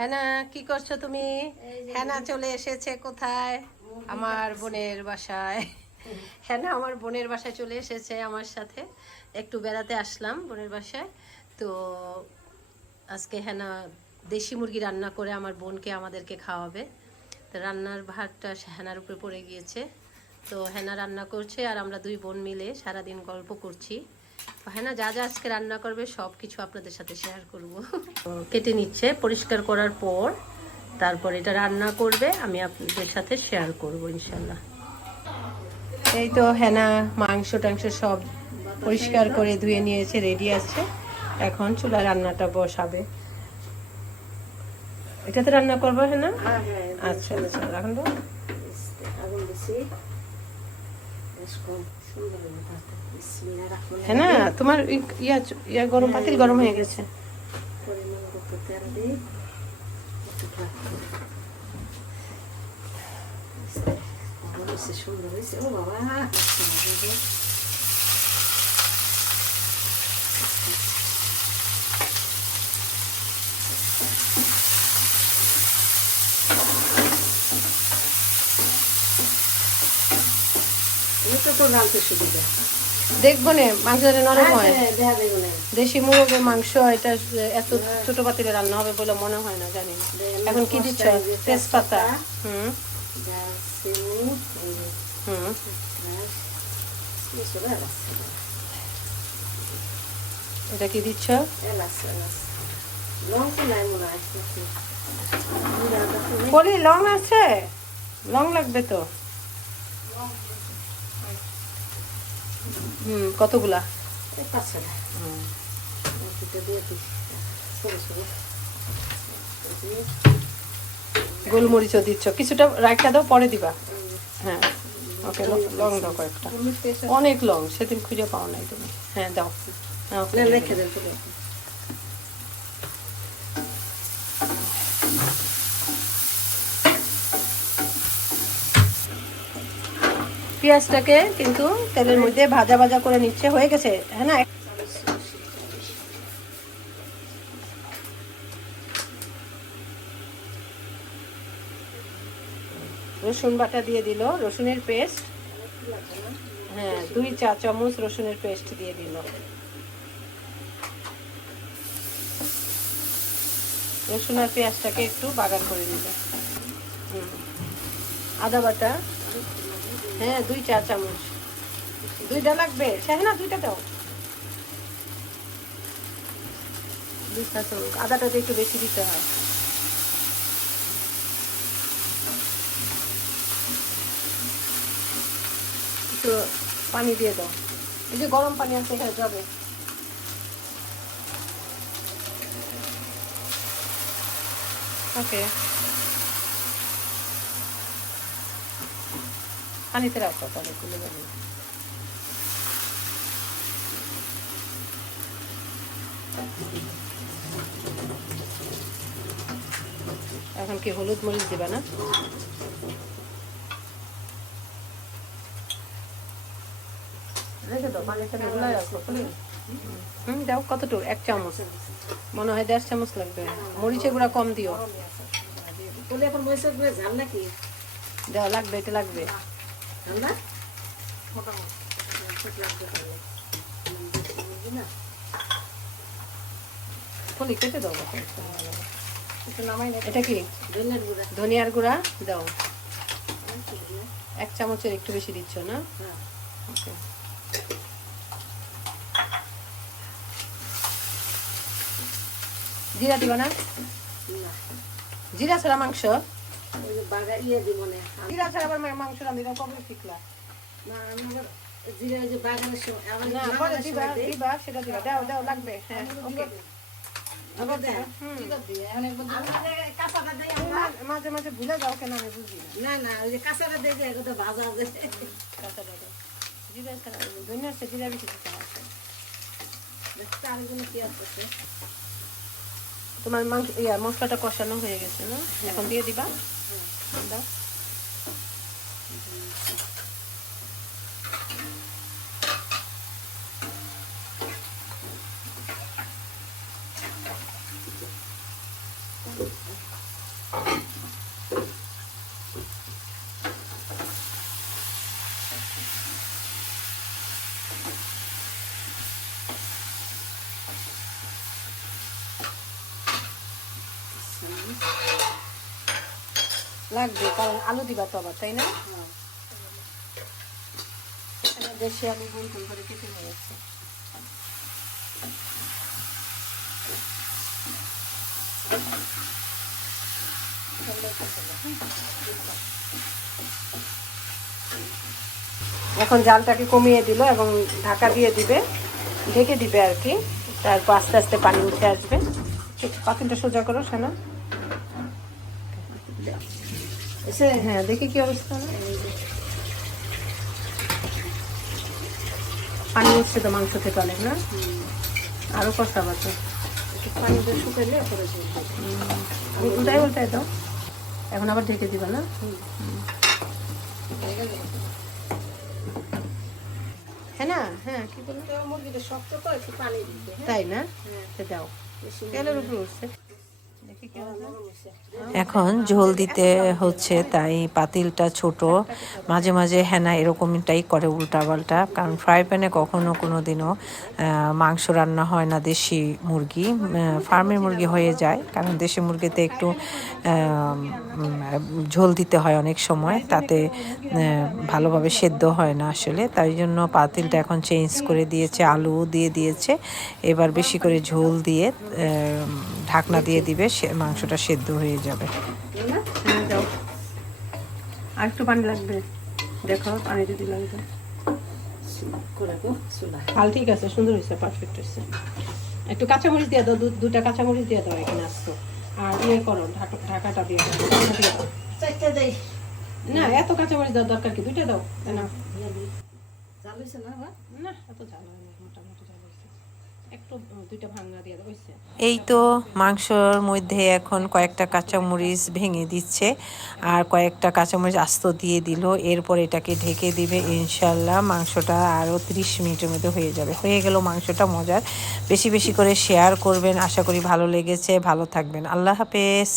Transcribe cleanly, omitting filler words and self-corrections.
হ্যানা, কি করছো তুমি? হ্যানা চলে এসেছে কোথায়? আমার বোনের বাসায়। হ্যানা আমার বোনের বাসায় চলে এসেছে আমার সাথে। একটু বেড়াতে আসলাম বোনের বাসায়। তো আজকে হ্যানা দেশি মুরগি রান্না করে আমার বোনকে আমাদেরকে খাওয়াবে। তো রান্নার ভারটা হ্যানার উপরে পড়ে গিয়েছে। তো হ্যানা রান্না করছে আর আমরা দুই বোন মিলে সারাদিন গল্প করছি। হ্যানা যা যা আজকে রান্না করবে সব কিছু আপনাদের সাথে শেয়ার করব। কেটে নিচ্ছে পরিষ্কার করার পর, তারপর এটা রান্না করবে, আমি আপনাদের সাথে শেয়ার করব ইনশাল্লাহ। এই তো হ্যানা মাংস টাংস সব পরিষ্কার করে ধুয়ে নিয়েছে, রেডি আছে। এখন চুলা রান্নাটা বসাবে। এটাতে রান্না করবো হ্যানা? আচ্ছা আচ্ছা, রাখুন তো। হ্যাঁ, তোমার ইয়া গরম, পাতিল গরম হয়ে গেছে। সুন্দর হয়েছে ও বাবা। দেখবো নে মাংস নরম হয়। দেশি মুরগের মাংস এটা এত ছোট পাতিলে রান্না হবে বলে মনে হয় না, জানি না। এখন কি দিচ্ছ? তেজপাতা। হুম হুম। এটা কি দিচ্ছ? পলি লং আছে? লং লাগবে তো। কতগুলা? গোলমরিচও দিচ্ছ কিছুটা, রাখা দাও পরে দিবা। হ্যাঁ ওকে, লং দাও কয়েকটা। অনেক লং, সেদিন খুঁজে পাও নাই তুমি। হ্যাঁ দাও। রেখে দেন। পেঁয়াজটাকে কিন্তু তেলের মধ্যে ভাজা ভাজা করে নিচ্ছে, হয়ে গেছে। হ্যাঁ না, রসুন বাটা দিয়ে দিল, রসুনের পেস্ট। হ্যাঁ 2 চা চামচ রসুনের পেস্ট দিয়ে দিল। রসুন আর পেঁয়াজটাকে একটু বাগার করে দিল। আদা বাটা, হ্যাঁ 2 চা চামচ। 2টা লাগবে, হ্যাঁ না 2টা দাও। 2 চা চামচ। আদাটাতে একটু বেশি দিতে হয়। একটু পানি দিয়ে দাও, এই যে গরম পানি আছে, হয়ে যাবে। ওকে, পানিতে রাখো তাহলে খুলে যাবে। এখন কি হলুদ মরিচ দিবা না? রেখে দাও, পানিটা গুলাই রাখো। দাও কতটুকু? 1 চামচ মনে হয়, 1.5 চামচ লাগবে। মরিচের গুঁড়া কম দিও। দাও, লাগবে, এটা লাগবে। ফলি কেটে দাও। এটা কি? ধনিয়ার গুঁড়া দাও। 1 চামচের একটু বেশি দিচ্ছ না? ওকে। জিরা দিবা না? জিরা ছাড়া মাংস? জিরা ছাড়া আবার মাংস রান্না কবে শিখলা? দিবা, সেটা দিবা। দাও দাও, লাগবে। হ্যাঁ ওকে। মাঝে মাঝে ভুলে যাও কেন, আমি বুঝি না। না ওই যে কাঁচাটা দিয়ে ভাজা কাঁচাটা দাও। জিরা ছাড়া ধনিয়া আছে, জিরা বেশি দিতে হয়। তোমার মাংস মশলাটা কষানো হয়ে গেছে না? এখন দিয়ে দিবা। দাও। লাগবে, কারণ আলু দিবা তো আবার, তাই না? দেশি আলু গোল গোল করে কেটে নিয়েছি। এখন জালটাকে কমিয়ে দিল এবং ঢাকা দিয়ে দিবে, ঢেকে দিবে আর কি। তারপর আস্তে আস্তে পানি উঠে আসবে। পাতিলটা সোজা করো সোনা। হ্যাঁ, দেখি কি অবস্থা। পানি উঠছে তো মাংস থেকে অনেক, না? আরো কষাবা তো, পানি দিয়ে শুকাইলে উল্টাই উল্টাই দাও। এখন আবার ঢেকে দিবা না? হ্যাঁ না, হ্যাঁ কি বলবো, মুরগিটা শক্ত তো, একটু পানি দিতে। তাই না? দাও, তেলের উপরে উঠছে। এখন ঝোল দিতে হচ্ছে, তাই পাতিলটা ছোট। মাঝে মাঝে হেনা এরকমটাই করে উল্টাপাল্টা, কারণ ফ্রাই প্যানে কখনো কোনো দিনও মাংস রান্না হয় না। দেশি মুরগি, ফার্মের মুরগি হয়ে যায়, কারণ দেশি মুরগিতে একটু ঝোল দিতে হয় অনেক সময়, তাতে ভালোভাবে সেদ্ধ হয় না আসলে। তাই জন্য পাতিলটা এখন চেঞ্জ করে দিয়েছে, আলু দিয়ে দিয়েছে। এবার বেশি করে ঝোল দিয়ে ঢাকনা দিয়ে দিবে, মাংসটা সেদ্ধ হয়ে যাবে। আর একটু পানি লাগবে, দেখো পানি যদি লাগবে। হাল ঠিক আছে, সুন্দর হয়েছে, পারফেক্ট হয়েছে। একটু কাঁচামরিচ দিয়ে দাও, দুটা কাঁচামরিচ দিয়ে দাও এখানে আসতো। আর ইয়ে করো, ঢাকাটা দিয়ে দাও। না, এত কাঁচামরিচ দেওয়ার দরকার কি, দুইটা দাও। না এত ঝাল হয় না, মোটামুটি ঝাল হয়েছে। একটু দুইটা ভাঙা দিয়ে দাও। এই তো মাংসর মধ্যে এখন কয়েকটা কাঁচামরিচ ভেঙে দিচ্ছে, আর কয়েকটা কাঁচামরিচ আস্ত দিয়ে দিল। এরপর এটাকে ঢেকে দিবে, ইনশাল্লাহ মাংসটা আরও 30 মিনিটের মধ্যে হয়ে যাবে। হয়ে গেল মাংসটা মজার। বেশি বেশি করে শেয়ার করবেন, আশা করি ভালো লেগেছে। ভালো থাকবেন, আল্লাহ হাফেজ।